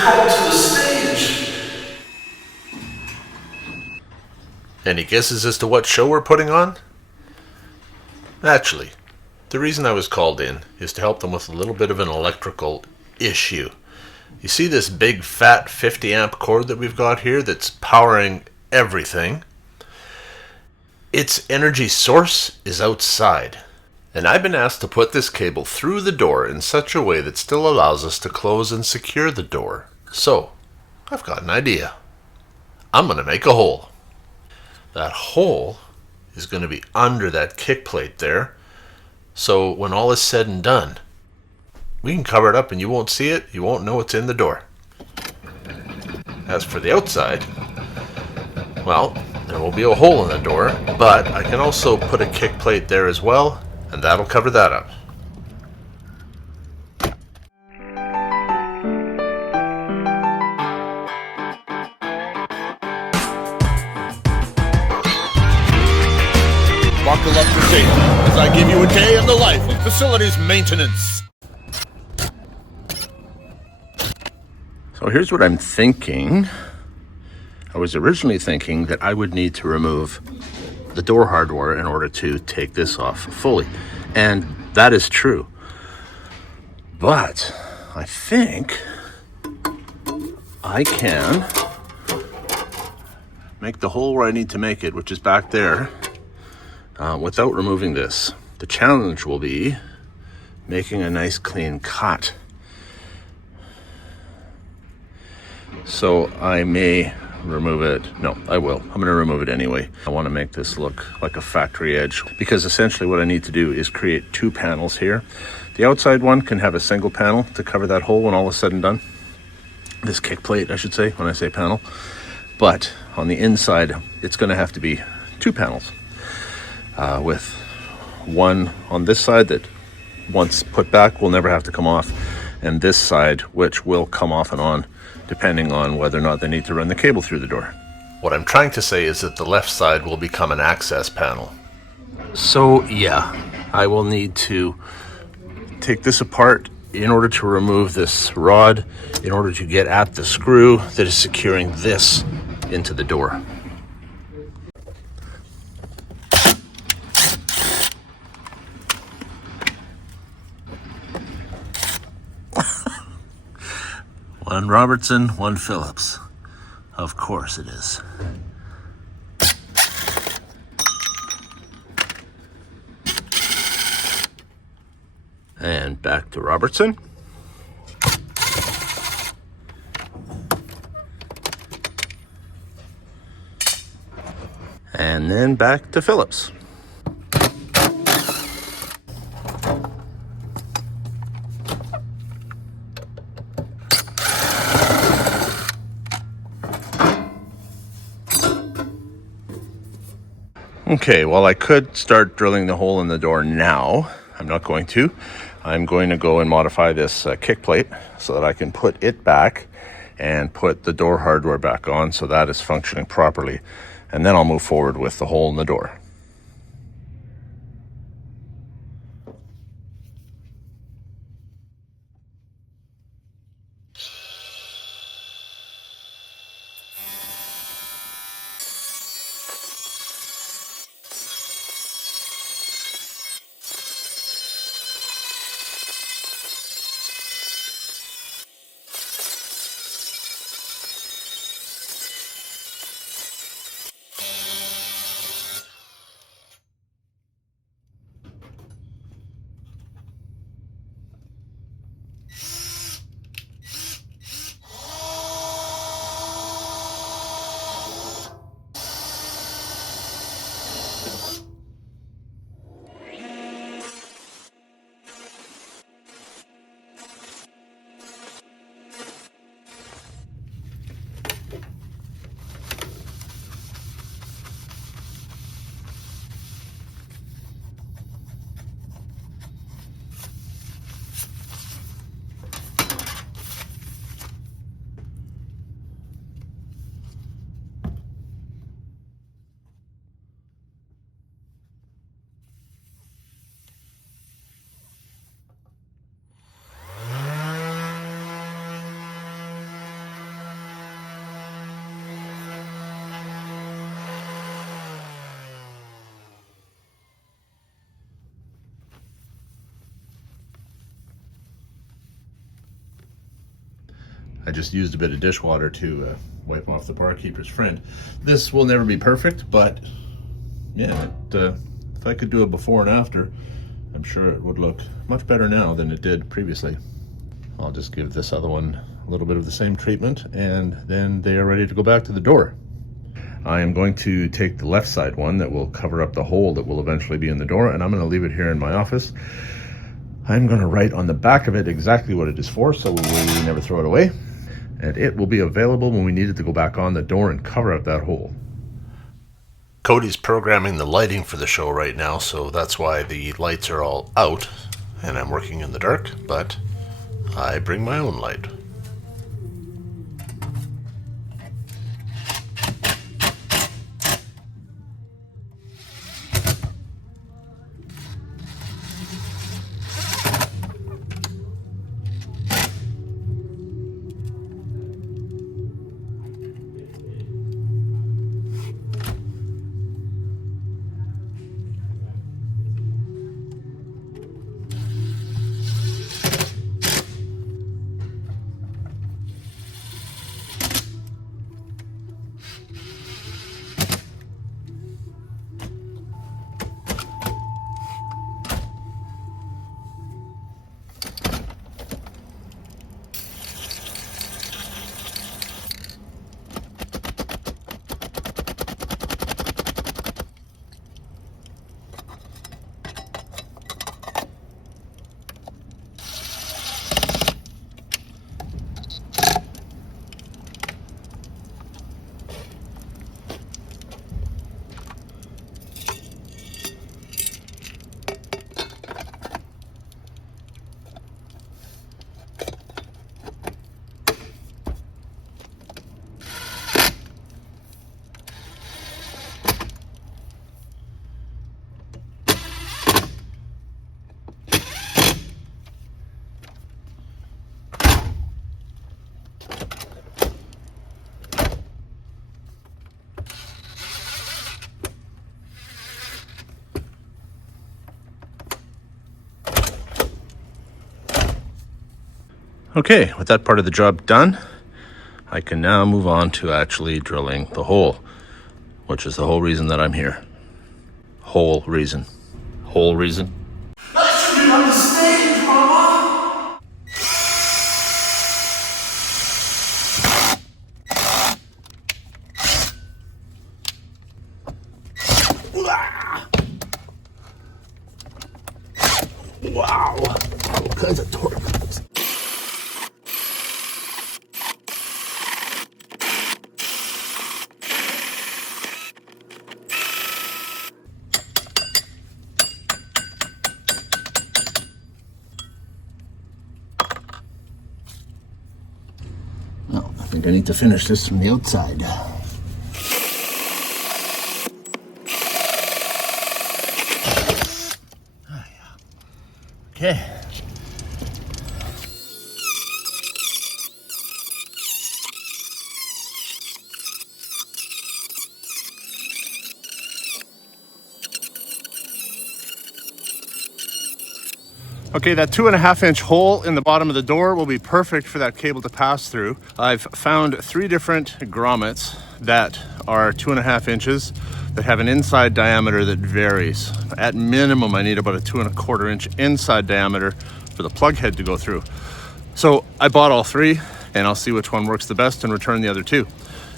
come to the stage. Any guesses as to what show we're putting on? Actually, the reason I was called in is to help them with a little bit of an electrical issue. You see this big fat 50 amp cord that we've got here that's powering everything? Its energy source is outside. And I've been asked to put this cable through the door in such a way that still allows us to close and secure the door. So, I've got an idea. I'm going to make a hole. That hole is going to be under that kick plate there. So when all is said and done, we can cover it up and you won't see it. You won't know it's in the door. As for the outside, well, there will be a hole in the door, but I can also put a kick plate there as well, and that'll cover that up. Buckle up your seat as I give you a day in the life of facilities maintenance. So here's what I'm thinking. I was originally thinking that I would need to remove the door hardware in order to take this off fully. And that is true. But I think I can make the hole where I need to make it, which is back there, without removing this. The challenge will be making a nice clean cut. So I may remove it. No, I will. I'm going to remove it anyway. I want to make this look like a factory edge because essentially what I need to do is create two panels here. The outside one can have a single panel to cover that hole when all is said and done. This kick plate, I should say, when I say panel. But on the inside, it's going to have to be two panels. With one on this side that once put back will never have to come off, and this side which will come off and on depending on whether or not they need to run the cable through the door. What I'm trying to say is that the left side will become an access panel. So yeah, I will need to take this apart in order to remove this rod, in order to get at the screw that is securing this into the door. One Robertson, one Phillips. Of course it is. And back to Robertson. And then back to Phillips. Okay, well, I could start drilling the hole in the door now. I'm not going to. I'm going to go and modify this kick plate so that I can put it back and put the door hardware back on so that is functioning properly. And then I'll move forward with the hole in the door. I just used a bit of dishwater to wipe off the barkeeper's friend. This will never be perfect, but yeah, if I could do a before and after, I'm sure it would look much better now than it did previously. I'll just give this other one a little bit of the same treatment, and then they are ready to go back to the door. I am going to take the left side one that will cover up the hole that will eventually be in the door, and I'm going to leave it here in my office. I'm going to write on the back of it exactly what it is for, so we never throw it away. And it will be available when we need it to go back on the door and cover up that hole. Cody's programming the lighting for the show right now, so that's why the lights are all out, and I'm working in the dark, but I bring my own light. Okay, with that part of the job done, I can now move on to actually drilling the hole, which is the whole reason that I'm here. Whole reason. Whole reason. That should be on the stage, Mama! Wow, all kinds of torque. Well, I think I need to finish this from the outside. Okay. Okay, that 2.5-inch hole in the bottom of the door will be perfect for that cable to pass through. I've found 3 different grommets that are 2.5 inches that have an inside diameter that varies. At minimum, I need about a 2.25 inch inside diameter for the plug head to go through. So I bought all 3, and I'll see which one works the best and return the other 2.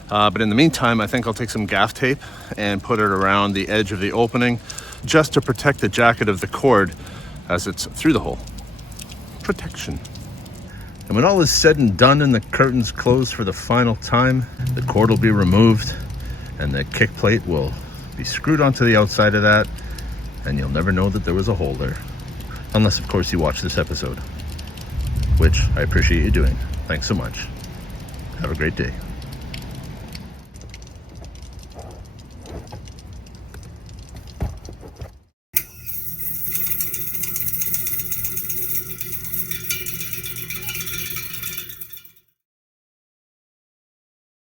But in the meantime, I think I'll take some gaff tape and put it around the edge of the opening just to protect the jacket of the cord as it's through the hole. Protection. And when all is said and done and the curtains close for the final time, the cord will be removed and the kick plate will be screwed onto the outside of that, and you'll never know that there was a hole there. Unless, of course, you watch this episode, which I appreciate you doing. Thanks so much. Have a great day.